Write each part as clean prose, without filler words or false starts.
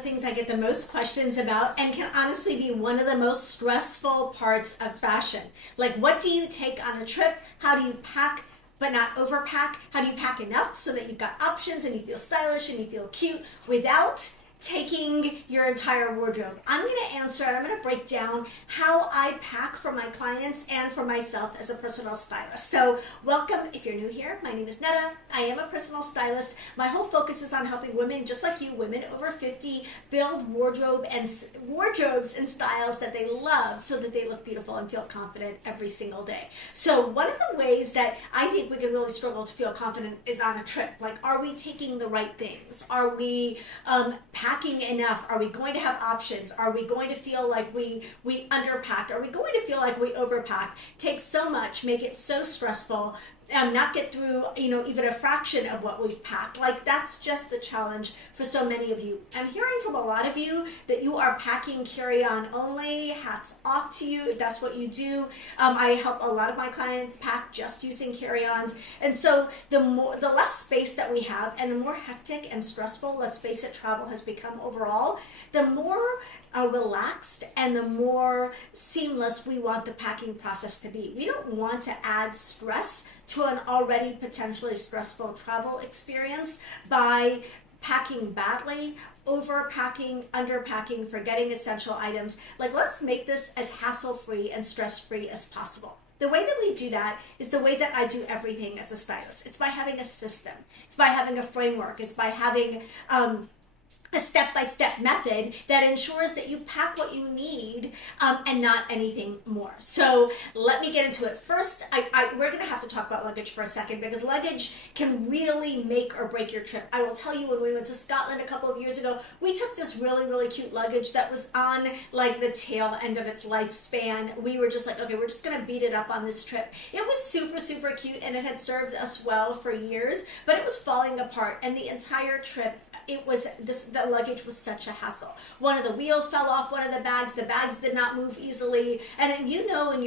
things I get the most questions about and can honestly be one of the most stressful parts of fashion. Like, what do you take on a trip? How do you pack but not overpack? How do you pack enough so that you've got options and you feel stylish and you feel cute without taking your entire wardrobe? I'm going to answer and I'm going to break down how I pack for my clients and for myself as a personal stylist. So welcome if you're new here. My name is Netta. I am a personal stylist. My whole focus is on helping women just like you, women over 50, build wardrobes and styles that they love so that they look beautiful and feel confident every single day. So one of the ways that I think we can really struggle to feel confident is on a trip. Like, are we taking the right things? Are we packing enough? Are we going to have options? Are we going to feel like we underpacked? Are we going to feel like we overpacked? Take so much, make it so stressful, not get through, even a fraction of what we've packed. Like, that's just the challenge for so many of you. I'm hearing from a lot of you that you are packing carry-on only. Hats off to you if that's what you do. I help a lot of my clients pack just using carry-ons. And so the less space that we have and the more hectic and stressful, let's face it, travel has become overall, the more relaxed and the more seamless we want the packing process to be. We don't want to add stress to an already potentially stressful travel experience by packing badly, overpacking, underpacking, forgetting essential items. Like, let's make this as hassle-free and stress-free as possible. The way that we do that is the way that I do everything as a stylist. It's by having a system. It's by having a framework. It's by having a step-by-step method that ensures that you pack what you need and not anything more. So let me get into it. First, we're going to have to talk about luggage for a second because luggage can really make or break your trip. I will tell you, when we went to Scotland a couple of years ago, we took this really, really cute luggage that was on like the tail end of its lifespan. We were just like, okay, we're just going to beat it up on this trip. It was super, super cute and it had served us well for years, but it was falling apart, and the entire trip, the luggage was such a hassle. One of the wheels fell off one of the bags did not move easily, and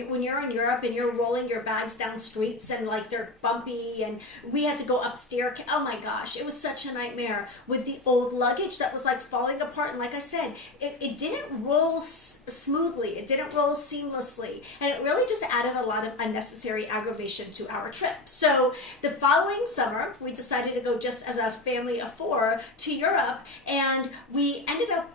when you're in Europe and you're rolling your bags down streets and like they're bumpy, and we had to go upstairs. Oh my gosh, it was such a nightmare with the old luggage that was like falling apart. And like I said, it didn't roll smoothly, it didn't roll seamlessly, and it really just added a lot of unnecessary aggravation to our trip. So the following summer, we decided to go just as a family of 4 to Europe, and we ended up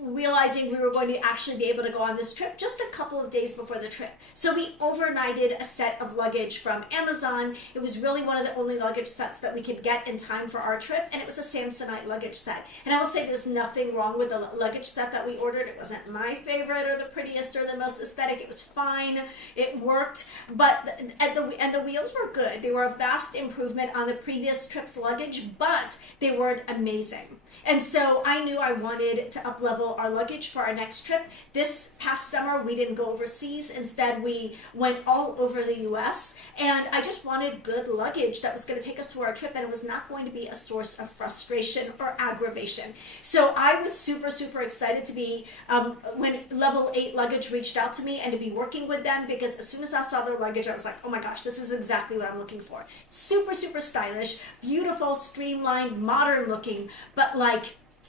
realizing we were going to actually be able to go on this trip just a couple of days before the trip. So we overnighted a set of luggage from Amazon. It was really one of the only luggage sets that we could get in time for our trip, and it was a Samsonite luggage set. And I will say there's nothing wrong with the luggage set that we ordered. It wasn't my favorite or the prettiest or the most aesthetic. It was fine. It worked, but the wheels were good. They were a vast improvement on the previous trip's luggage, but they weren't amazing. And so I knew I wanted to up-level our luggage for our next trip. This past summer, we didn't go overseas. Instead, we went all over the U.S., and I just wanted good luggage that was going to take us through our trip, and it was not going to be a source of frustration or aggravation. So I was super, super excited to be, when Level 8 Luggage reached out to me and to be working with them, because as soon as I saw their luggage, I was like, oh my gosh, this is exactly what I'm looking for. Super, super stylish, beautiful, streamlined, modern looking, but like,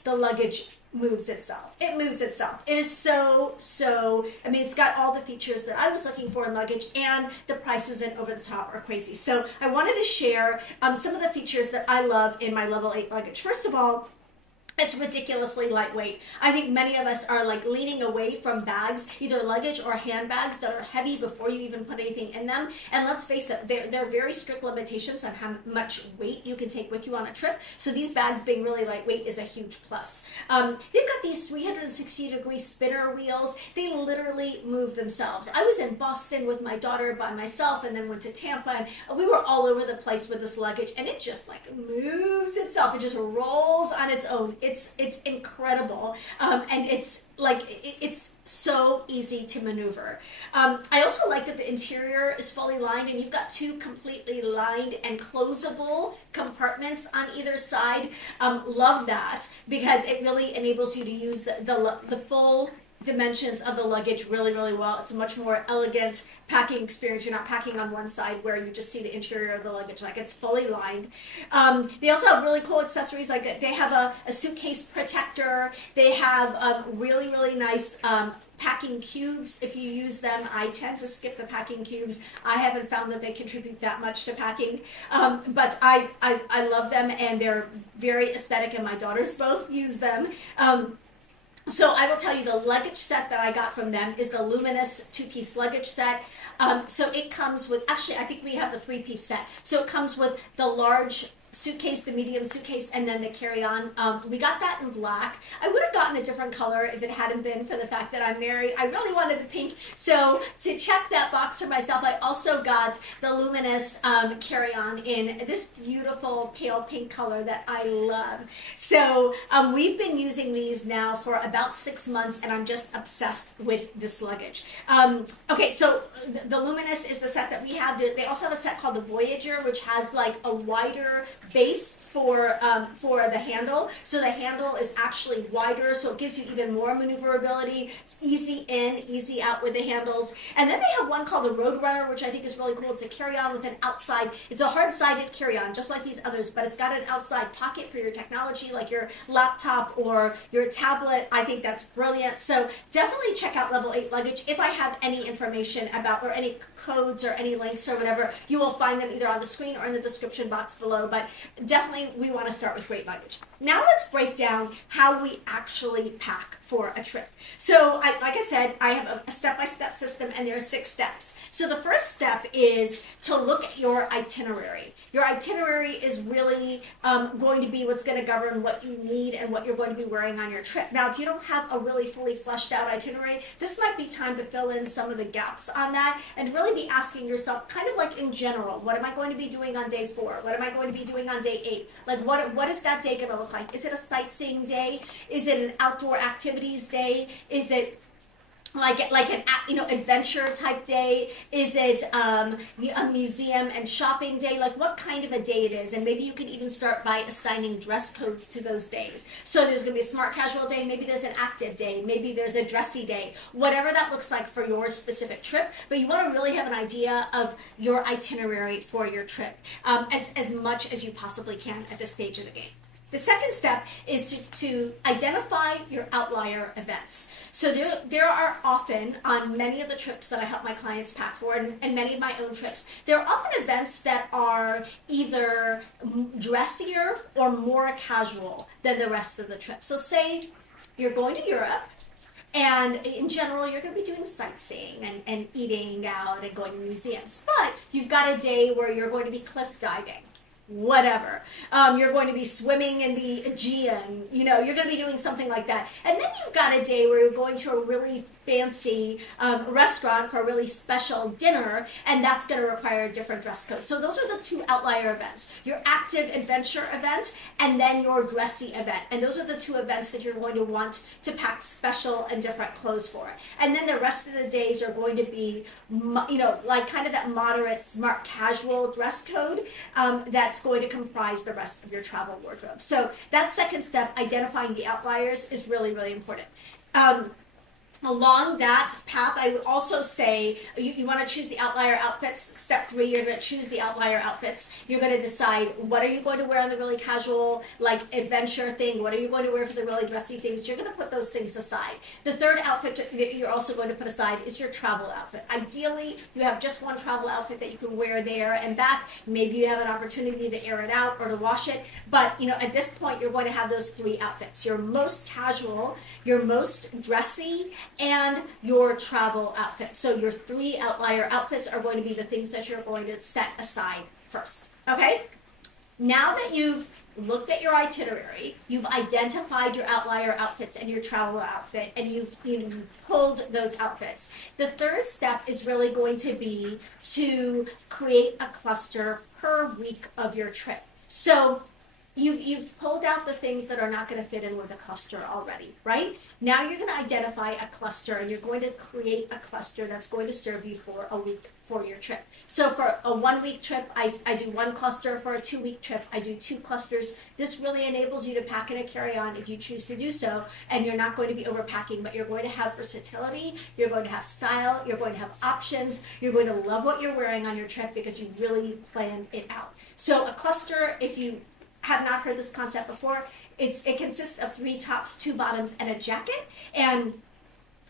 the luggage moves itself. It moves itself. It is so, it's got all the features that I was looking for in luggage, and the price isn't over the top or crazy. So I wanted to share some of the features that I love in my Level 8 luggage. First of all, it's ridiculously lightweight. I think many of us are like leaning away from bags, either luggage or handbags that are heavy before you even put anything in them. And let's face it, there are very strict limitations on how much weight you can take with you on a trip. So these bags being really lightweight is a huge plus. They've got these 360-degree spinner wheels. They literally move themselves. I was in Boston with my daughter by myself, and then went to Tampa, and we were all over the place with this luggage, and it just like moves itself. It just rolls on its own. It's incredible, and it's so easy to maneuver. I also like that the interior is fully lined, and you've got 2 completely lined and closable compartments on either side. Love that, because it really enables you to use the full dimensions of the luggage really, really well. It's a much more elegant packing experience. You're not packing on one side where you just see the interior of the luggage, like it's fully lined. They also have really cool accessories, like they have a suitcase protector. They have really, really nice packing cubes. If you use them, I tend to skip the packing cubes. I haven't found that they contribute that much to packing, but I love them, and they're very aesthetic, and my daughters both use them. So I will tell you, the luggage set that I got from them is the Luminous 2-piece luggage set. So it comes with, actually, I think we have the 3-piece set. So it comes with the large suitcase, the medium suitcase, and then the carry-on. We got that in black. I would have gotten a different color if it hadn't been for the fact that I'm married. I really wanted the pink. So to check that box for myself, I also got the Luminous carry-on in this beautiful pale pink color that I love. So we've been using these now for about 6 months, and I'm just obsessed with this luggage. Okay, so the Luminous is the set that we have. They also have a set called the Voyager, which has like a wider base for the handle. So the handle is actually wider, so it gives you even more maneuverability. It's easy in, easy out with the handles. And then they have one called the Roadrunner, which I think is really cool. It's a carry-on with an outside, it's a hard-sided carry-on, just like these others, but it's got an outside pocket for your technology, like your laptop or your tablet. I think that's brilliant. So definitely check out Level 8 Luggage. If I have any information about, or any codes or any links or whatever, you will find them either on the screen or in the description box below. But definitely we want to start with great luggage. Now let's break down how we actually pack for a trip. So like I said, I have a step-by-step system, and there are 6 steps. So the first step is to look at your itinerary. Your itinerary is really going to be what's going to govern what you need and what you're going to be wearing on your trip. Now, if you don't have a really fully fleshed out itinerary, this might be time to fill in some of the gaps on that and really be asking yourself, kind of like in general, what am I going to be doing on day 4? What am I going to be doing on day 8? Like what is that day going to look like? Is it a sightseeing day? Is it an outdoor activities day? Is it like an adventure type day? Is it a museum and shopping day? Like what kind of a day it is? And maybe you can even start by assigning dress codes to those days. So there's going to be a smart casual day, maybe there's an active day, maybe there's a dressy day, whatever that looks like for your specific trip. But you want to really have an idea of your itinerary for your trip as much as you possibly can at this stage of the game. The second step is to identify your outlier events. So there are often, on many of the trips that I help my clients pack for, and many of my own trips, there are often events that are either dressier or more casual than the rest of the trip. So say you're going to Europe, and in general, you're going to be doing sightseeing and eating out and going to museums. But you've got a day where you're going to be cliff diving. Whatever. You're going to be swimming in the Aegean, you're going to be doing something like that. And then you've got a day where you're going to a really fancy restaurant for a really special dinner, and that's going to require a different dress code. So those are the 2 outlier events, your active adventure event and then your dressy event. And those are the 2 events that you're going to want to pack special and different clothes for. And then the rest of the days are going to be, like kind of that moderate, smart, casual dress code that's going to comprise the rest of your travel wardrobe. So that second step, identifying the outliers, is really, really important. Along that path, I would also say you want to choose the outlier outfits. Step 3, you're going to choose the outlier outfits. You're going to decide what are you going to wear on the really casual, like adventure thing. What are you going to wear for the really dressy things? You're going to put those things aside. The third outfit that you're also going to put aside is your travel outfit. Ideally, you have just one travel outfit that you can wear there and back. Maybe you have an opportunity to air it out or to wash it. But at this point, you're going to have those 3 outfits: your most casual, your most dressy, and your travel outfit. So your 3 outlier outfits are going to be the things that you're going to set aside first. Okay? Now that you've looked at your itinerary, you've identified your outlier outfits and your travel outfit, and you've pulled those outfits. The third step is really going to be to create a cluster per week of your trip. So you've pulled out the things that are not going to fit in with a cluster already, right? Now you're going to identify a cluster, and you're going to create a cluster that's going to serve you for a week for your trip. So for a 1 week trip, I do one cluster. For a 2 week trip, I do 2 clusters. This really enables you to pack in a carry-on if you choose to do so, and you're not going to be overpacking, but you're going to have versatility, you're going to have style, you're going to have options, you're going to love what you're wearing on your trip because you really planned it out. So a cluster, if you have not heard this concept before, it consists of 3 tops, 2 bottoms, and a jacket. And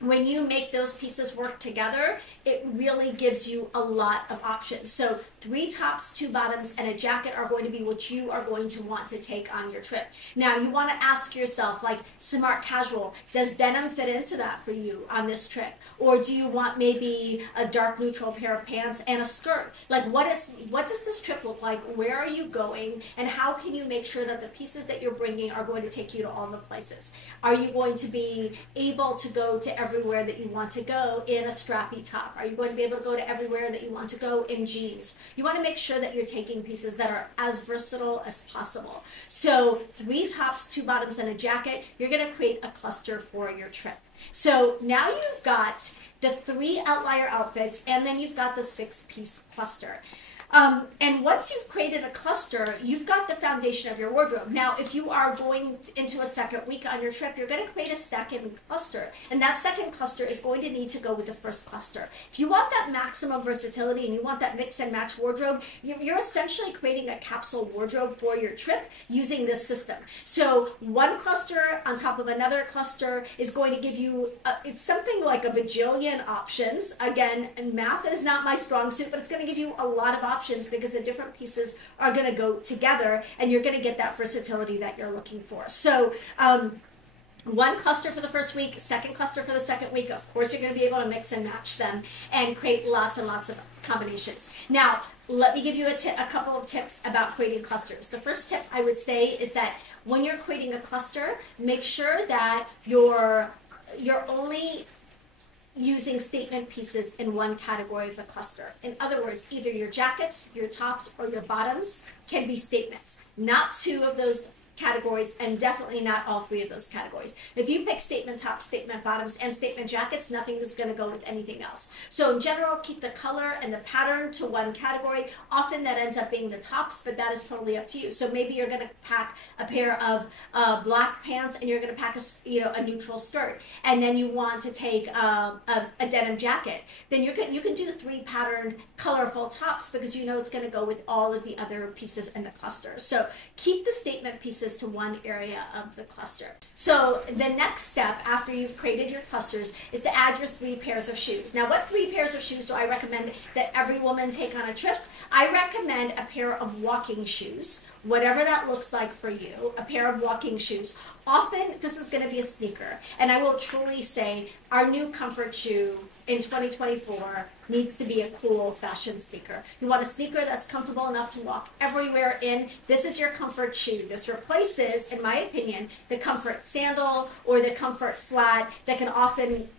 when you make those pieces work together, it really gives you a lot of options. So 3 tops, 2 bottoms, and a jacket are going to be what you are going to want to take on your trip. Now, you want to ask yourself, like, smart casual, does denim fit into that for you on this trip? Or do you want maybe a dark neutral pair of pants and a skirt? Like, what does this trip look like? Where are you going? And how can you make sure that the pieces that you're bringing are going to take you to all the places? Are you going to be able to go to everywhere that you want to go in a strappy top? Are you going to be able to go to everywhere that you want to go in jeans? You want to make sure that you're taking pieces that are as versatile as possible. So 3 tops, 2 bottoms, and a jacket, you're going to create a cluster for your trip. So now you've got the 3 outlier outfits, and then you've got the 6-piece cluster. And once you've created a cluster, you've got the foundation of your wardrobe. Now, if you are going into a second week on your trip, you're going to create a second cluster. And that second cluster is going to need to go with the first cluster. If you want that maximum versatility and you want that mix and match wardrobe, you're essentially creating a capsule wardrobe for your trip using this system. So one cluster on top of another cluster is going to give you, it's something like a bajillion options. Again, math is not my strong suit, but it's going to give you a lot of options because the different pieces are going to go together and you're going to get that versatility that you're looking for. So one cluster for the first week, second cluster for the second week. Of course, you're going to be able to mix and match them and create lots and lots of combinations. Now, let me give you a couple of tips about creating clusters. The first tip I would say is that when you're creating a cluster, make sure that you're only using statement pieces in one category of the cluster. In other words, either your jackets, your tops, or your bottoms can be statements. Not 2 of those categories, and definitely not all 3 of those categories. If you pick statement tops, statement bottoms, and statement jackets, nothing is going to go with anything else. So in general, keep the color and the pattern to one category. Often that ends up being the tops, but that is totally up to you. So maybe you're going to pack a pair of black pants and you're going to pack a neutral skirt, and then you want to take a denim jacket. Then you can do 3 patterned, colorful tops because you know it's going to go with all of the other pieces in the cluster. So keep the statement pieces to one area of the cluster. So the next step after you've created your clusters is to add your 3 pairs of shoes. Now, what 3 pairs of shoes do I recommend that every woman take on a trip? I recommend a pair of walking shoes, whatever that looks like for you, a pair of walking shoes. Often this is going to be a sneaker, and I will truly say our new comfort shoe in 2024 needs to be a cool fashion sneaker. You want a sneaker that's comfortable enough to walk everywhere in. This is your comfort shoe. This replaces, in my opinion, the comfort sandal or the comfort flat that can often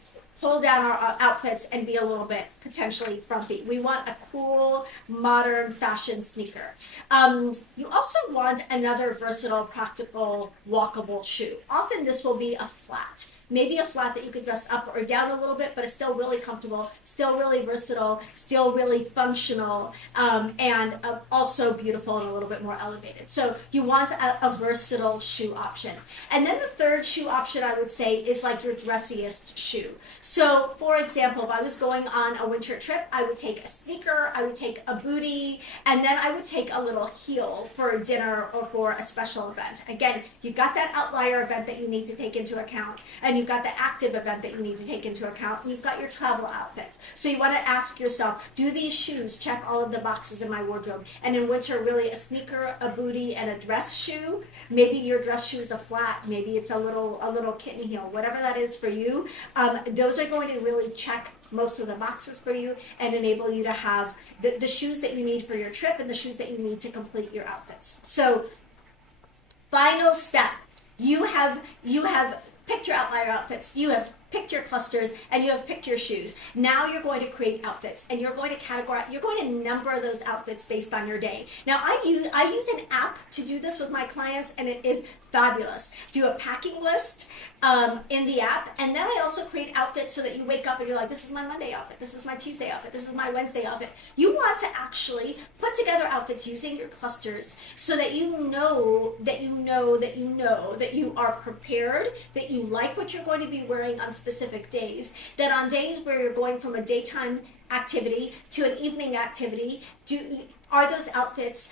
pull down our outfits and be a little bit potentially frumpy. We want a cool, modern fashion sneaker. You also want another versatile, practical, walkable shoe. Often this will be a flat. Maybe a flat that you could dress up or down a little bit, but it's still really comfortable, still really versatile, still really functional, and also beautiful and a little bit more elevated. So you want a versatile shoe option. And then the third shoe option I would say is like your dressiest shoe. So for example, if I was going on a winter trip, I would take a sneaker, I would take a bootie, and then I would take a little heel for a dinner or for a special event. Again, you've got that outlier event that you need to take into account, and you've got the active event that you need to take into account, and you've got your travel outfit. So you want to ask yourself, do these shoes check all of the boxes in my wardrobe? And in winter, really a sneaker, a bootie, and a dress shoe. Maybe your dress shoe is a flat, maybe it's a little kitten heel, whatever that is for you. Those are going to really check most of the boxes for you and enable you to have the shoes that you need for your trip and the shoes that you need to complete your outfits. So final step, you have picked your outlier outfits, you have picked your clusters, and you have picked your shoes. Now you're going to create outfits, and you're going to categorize, you're going to number those outfits based on your day. Now I use an app to do this with my clients, and it is fabulous. Do a packing list in the app, and then I also create outfits so that you wake up and you're like, this is my Monday outfit, this is my Tuesday outfit, this is my Wednesday outfit. You want to actually put together outfits using your clusters so that you know that you are prepared, that you like what you're going to be wearing on specific days, that on days where you're going from a daytime activity to an evening activity, are those outfits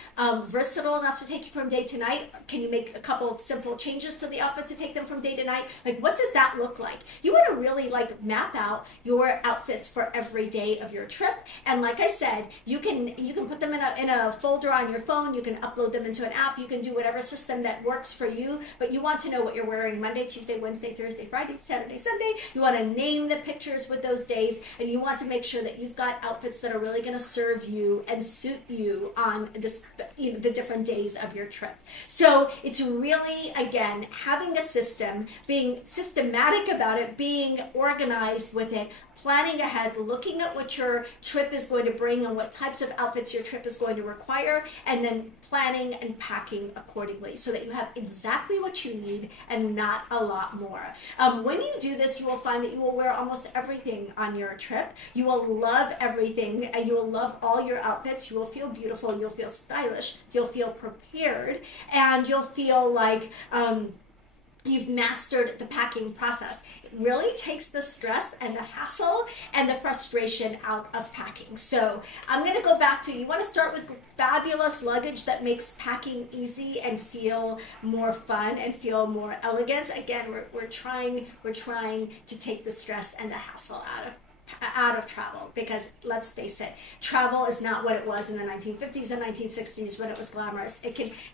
versatile enough to take you from day to night? Can you make a couple of simple changes to the outfit to take them from day to night? Like, what does that look like? You want to really like map out your outfits for every day of your trip. And like I said, you can put them in a folder on your phone. You can upload them into an app. You can do whatever system that works for you. But you want to know what you're wearing Monday, Tuesday, Wednesday, Thursday, Friday, Saturday, Sunday. You want to name the pictures with those days, and you want to make sure that you've got outfits that are really going to serve you and suit you on this, the different days of your trip. So it's really, again, having a system, being systematic about it, being organized with it, planning ahead, looking at what your trip is going to bring and what types of outfits your trip is going to require, and then planning and packing accordingly so that you have exactly what you need and not a lot more. When you do this, you will find that you will wear almost everything on your trip. You will love everything, and you will love all your outfits. You will feel beautiful, you'll feel stylish, you'll feel prepared, and you'll feel like you've mastered the packing process. It really takes the stress and the hassle and the frustration out of packing. So I'm going to go back to, you want to start with fabulous luggage that makes packing easy and feel more fun and feel more elegant. Again, we're trying to take the stress and the hassle out of travel, because let's face it, travel is not what it was in the 1950s and 1960s when it was glamorous.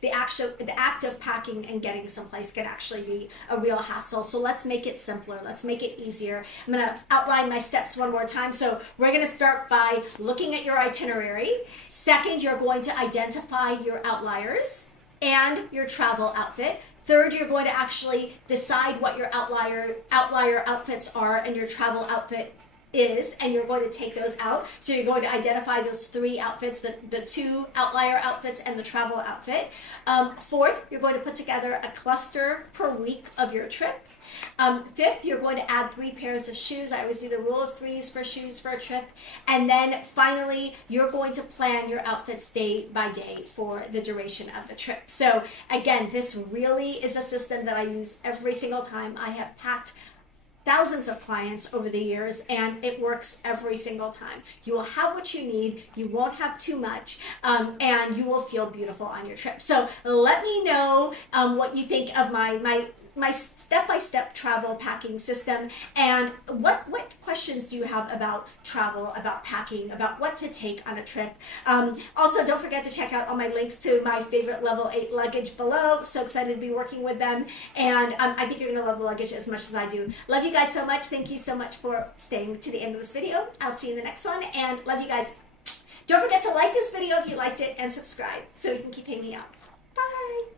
The act of packing and getting someplace can actually be a real hassle. So let's make it simpler. Let's make it easier. I'm going to outline my steps one more time. So we're going to start by looking at your itinerary. Second, you're going to identify your outliers and your travel outfit. Third, you're going to actually decide what your outlier outfits are and your travel outfit is, and you're going to take those out. So you're going to identify those three outfits, the two outlier outfits and the travel outfit. Fourth, you're going to put together a cluster per week of your trip. Fifth, you're going to add 3 pairs of shoes. I always do the rule of 3s for shoes for a trip. And then finally, you're going to plan your outfits day by day for the duration of the trip. So again, this really is a system that I use every single time. I have packed thousands of clients over the years, and it works every single time. You will have what you need, you won't have too much, and you will feel beautiful on your trip. So let me know what you think of my step-by-step travel packing system, and what questions do you have about travel, about packing, about what to take on a trip. Also, don't forget to check out all my links to my favorite level 8 luggage below. So excited to be working with them, and I think you're going to love the luggage as much as I do. Love you guys so much. Thank you so much for staying to the end of this video. I'll see you in the next one, and love you guys. Don't forget to like this video if you liked it, and subscribe so we can keep hanging out. Bye!